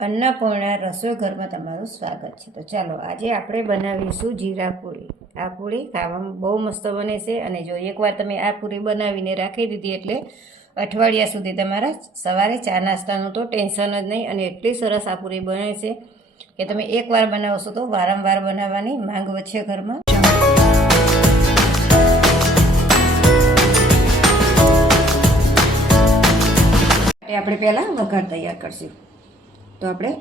અન્નપૂર્ણા રસોઈ ઘરમાં તમારું સ્વાગત છે. તો ચાલો, આજે આપણે બનાવીશું જીરા પૂરી. આ પૂરી ખાવામાં બહુ મસ્ત બને છે અને જો એકવાર તમે આ પૂરી બનાવીને રાખી દીધી એટલે અઠવાડિયા સુધી તમારા સવારે ચા નાસ્તાનું તો ટેન્શન જ નહીં અને એટલી સરસ આ પૂરી બને છે કે તમે એકવાર બનાવશો તો વારંવાર બનાવવાની માંગ વચ્ચે ઘરમાં. આપણે પહેલાં વઘાર તૈયાર કરશું. તો આપણે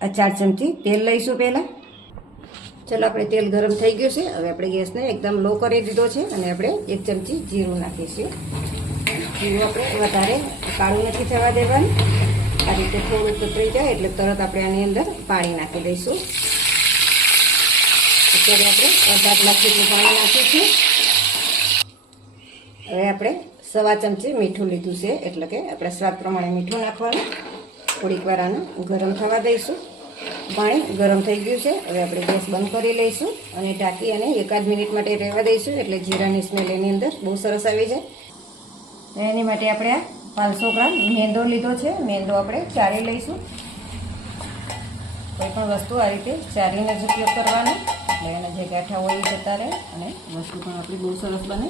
આ ચાર ચમચી તેલ લઈશું પહેલાં. ચલો, આપણે તેલ ગરમ થઈ ગયું છે. હવે આપણે ગેસને એકદમ લો કરી દીધો છે અને આપણે એક ચમચી જીરું નાખીશું. જીરું આપણે વધારે કાળું નથી થવા દેવાનું. આ રીતે થોડું કતરી જાય એટલે તરત આપણે આની અંદર પાણી નાખી દઈશું. અત્યારે આપણે અડધા ગ્લાસ જેટલું પાણી નાખીશું. હવે આપણે સવા ચમચી મીઠું લીધું છે, એટલે કે આપણે સ્વાદ પ્રમાણે મીઠું નાખવાનું. થોડીક વાર આને ગરમ થવા દઈશું. પાણી ગરમ થઈ ગયું છે. હવે આપણે ગેસ બંધ કરી લઈશું અને ઢાંકી અને એકાદ મિનિટ માટે રહેવા દઈશું એટલે જીરાની સ્મેલ એની અંદર બહુ સરસ આવી જાય. એની માટે આપણે આ પાંચસો ગ્રામ મેંદો લીધો છે. મેંદો આપણે ચાળી લઈશું. કોઈ પણ વસ્તુ આ રીતે ચારીને જ ઉપયોગ કરવાનો. એટલે એના જે ગાંઠા હોય એ જતા રહે અને વસ્તુ પણ આપણી બહુ સરસ બને.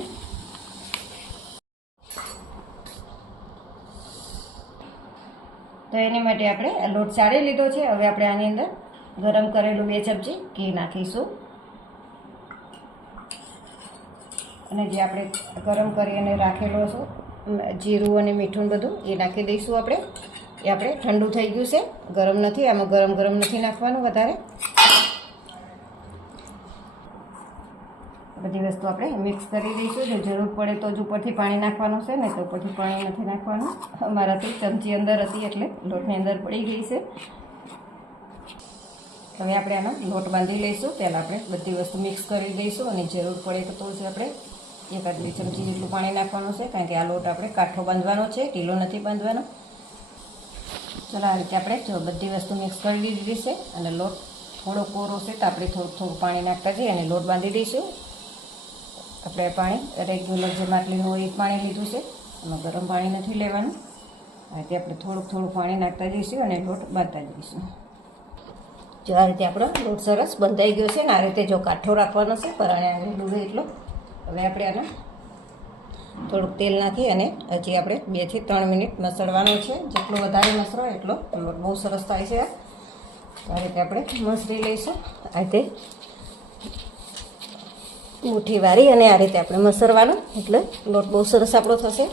તો એની માટે આપણે લોટ ચાળી લીધો છે. હવે આપણે આની અંદર ગરમ કરેલું બે ચમચી ઘી નાખીશું. અને જે આપણે ગરમ કરીને રાખેલો છું જીરું અને મીઠું બધું, એ નાખી દઈશું આપણે. એ આપણે ઠંડુ થઈ ગયું છે. ગરમ નથી, આમાં ગરમ ગરમ નથી નાખવાનું વધારે. બધી વસ્તુ આપણે મિક્સ કરી દઈશું. જો જરૂર પડે તો જ ઉપરથી પાણી નાખવાનું છે ને તો ઉપરથી પાણી નથી નાખવાનું. અમારાથી ચમચી અંદર હતી એટલે લોટની અંદર પડી ગઈ છે. હવે આપણે આનો લોટ બાંધી લઈશું. પહેલાં આપણે બધી વસ્તુ મિક્સ કરી દઈશું અને જરૂર પડે તો જ આપણે એકાદ આટલી ચમચી જેટલું પાણી નાખવાનું છે, કારણ કે આ લોટ આપણે કાઠો બાંધવાનો છે, ઢીલો નથી બાંધવાનો. ચલો આ રીતે આપણે જો બધી વસ્તુ મિક્સ કરી દીધી છે અને લોટ થોડો કોરો છે તો આપણે થોડું થોડું પાણી નાખતા જઈએ અને લોટ બાંધી દઈશું. આપણે પાણી રેગ્યુલર જે માટલીનું હોય એ પાણી લીધું છે. એમાં ગરમ પાણી નથી લેવાનું. આ રીતે આપણે થોડુંક થોડું પાણી નાખતા જઈશું અને લોટ બાંધતા જઈશું. જો આ રીતે આપણો લોટ સરસ બંધાઈ ગયો છે ને આ રીતે જો કાઠો રાખવાનો છે, પરાણે આંગળી ડૂબે એટલો. હવે આપણે આને થોડુંક તેલ નાખી અને હજી આપણે બેથી ત્રણ મિનિટ મસળવાનો છે. જેટલો વધારે મસળો એટલો. બહુ સરસ થાય છે. આ રીતે આપણે મસળી લઈશું. આ રીતે મુઠ્ઠી વારી અને આ રીતે આપણે મસરવાનો. એટલે લોટ બહુ સરસ આપણો થશે.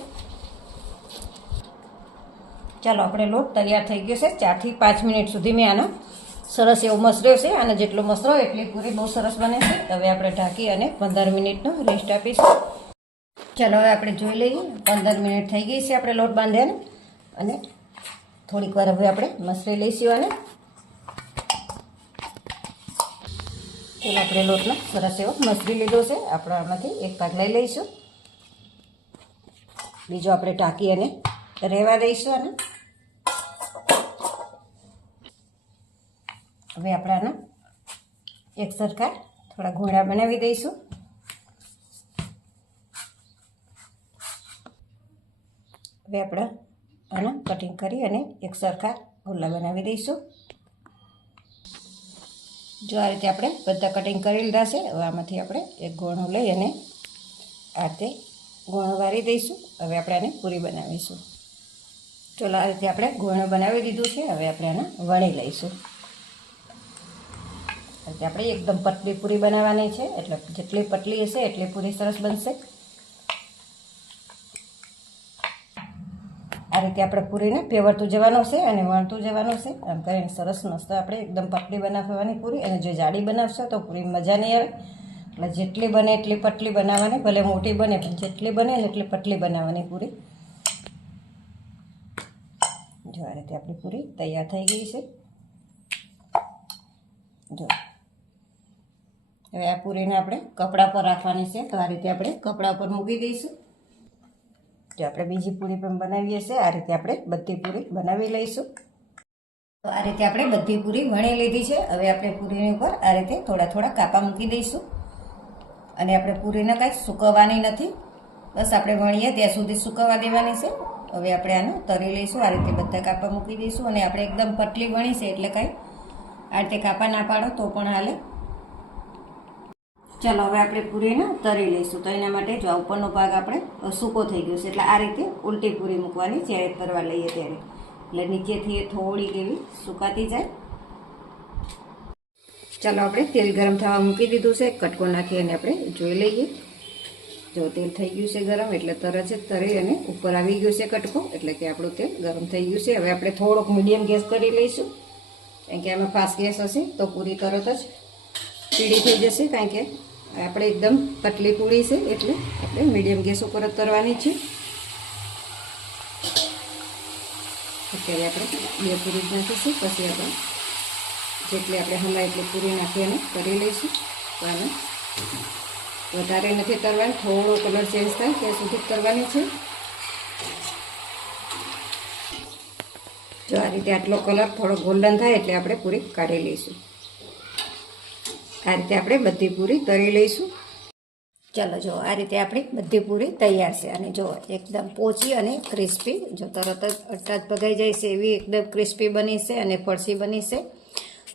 ચાલો, આપણે લોટ તૈયાર થઈ ગયો છે. ચારથી પાંચ મિનિટ સુધી મેં આનો સરસ એવો મસર્યો છે. અને જેટલો મસરો એટલી પૂરી બહુ સરસ બને છે. હવે આપણે ઢાંકી અને પંદર મિનિટનો રેસ્ટ આપીશું. ચાલો, હવે આપણે જોઈ લઈએ. પંદર મિનિટ થઈ ગઈ છે આપણે લોટ બાંધ્યાને. અને થોડીક વાર હવે આપણે મસરી લઈશું અને ચાલો આપણે લોટનો સરસ એવો મસરી લીધો છે. આપણે આમાંથી એક ભાગ લઈ લઈશું. બીજો આપણે ટાંકી અને રહેવા દઈશું અને હવે આપણે આના એક સરખા થોડા ઘોડા બનાવી દઈશું. હવે આપણે આના કટિંગ કરી અને એક સરખા ગુલ્લા બનાવી દઈશું. જો આ રીતે આપણે બધા કટિંગ કરી લીધા છે હવે આમાંથી આપણે એક ગોણું લઈ અને આ રીતે ગોણું વારી દઈશું. હવે આપણે આને પૂરી બનાવીશું. ચલો, આ રીતે આપણે ગોણું બનાવી દીધું છે. હવે આપણે આને વણી લઈશું. એટલે આપણે એકદમ પતલી પૂરી બનાવવાની છે. એટલે જેટલી પતલી હશે એટલી પૂરી સરસ બનશે. રીતે આપણે પૂરીને પેવરતું જવાનું છે અને વણતું જવાનું છે. આમ કરીને સરસ મસ્ત આપણે એકદમ પતલી બનાવવાની પૂરી અને જો જાડી બનાવશો તો પૂરી મજા નહીં આવે. એટલે જેટલી બને એટલી પતલી બનાવવાની, ભલે મોટી બને, પણ જેટલી બને એટલી પતલી બનાવવાની પૂરી. જો આ રીતે આપણી પૂરી તૈયાર થઈ ગઈ છે. જો. હવે આ પૂરીને આપણે કપડા પર રાખવાની છે. તો આ રીતે આપણે કપડા પર મૂકી દઈશું. જો આપણે બીજી પૂરી પણ બનાવીએ છીએ. આ રીતે આપણે બધી પૂરી બનાવી લઈશું. તો આ રીતે આપણે બધી પૂરી વણી લીધી છે. હવે આપણે પૂરીની ઉપર આ રીતે થોડા થોડા કાપા મૂકી દઈશું. અને આપણે પૂરીને કાંઈ સૂકવવાની નથી. બસ આપણે વણીએ ત્યાં સુધી સૂકવવા દેવાની છે. હવે આપણે આને તરી લઈશું. આ રીતે બધા કાપા મૂકી દઈશું. અને આપણે એકદમ પટલી વણી છે એટલે કાંઈ આ રીતે કાપા ના પાડો તો પણ હાલે. ચાલો, હવે આપણે પૂરીને તરી લઈશું. તો એના માટે જો આ ઉપરનો ભાગ આપણે સૂકો થઈ ગયો છે, એટલે આ રીતે ઉલટી પૂરી મૂકવાની, જ્યારે તરવા લઈએ ત્યારે. એટલે નીચેથી એ થોડીક એવી સુકાતી જાય. ચાલો, આપણે તેલ ગરમ થવા મૂકી દીધું છે. કટકો નાખી અને આપણે જોઈ લઈએ. જો તેલ થઈ ગયું છે ગરમ, એટલે તરત જ તરી અને ઉપર આવી ગયું છે કટકો, એટલે કે આપણું તેલ ગરમ થઈ ગયું છે. હવે આપણે થોડોક મીડિયમ ગેસ કરી લઈશું. કારણ કે આમાં ફાસ્ટ ગેસ હશે, તો પૂરી તરત જ પીળી થઈ જશે, કારણ કે આપણે એકદમ પતલી પૂરી છે એટલે આપણે મીડિયમ ગેસ ઉપર જ તરવાની છે. અત્યારે આપણે બે પૂરી નાખીશું પછી આપણે જેટલી આપણે હમણાં એટલી પૂરી નાખી અને કરી લઈશું. તો આને વધારે નથી તરવાની, થોડો કલર ચેન્જ થાય ત્યાં સુધી જ તરવાની છે. જો આ રીતે આટલો કલર થોડો ગોલ્ડન થાય એટલે આપણે પૂરી કાઢી લઈશું. આ રીતે આપણે બધી પૂરી તળી લઈશું. ચાલો જો, આ રીતે આપણી બધી પૂરી તૈયાર છે. અને જો, એકદમ પોચી અને ક્રિસ્પી, જો તરત જ અટ્ટા જ પગાઈ જાય છે, એવી એકદમ ક્રિસ્પી બની છે અને ફરસી બની છે.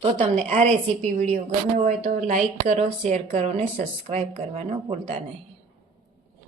તો તમને આ રેસીપી વીડિયો ગમ્યો હોય તો લાઈક કરો, શેર કરો અને સબસ્ક્રાઈબ કરવાનું ભૂલતા નહીં.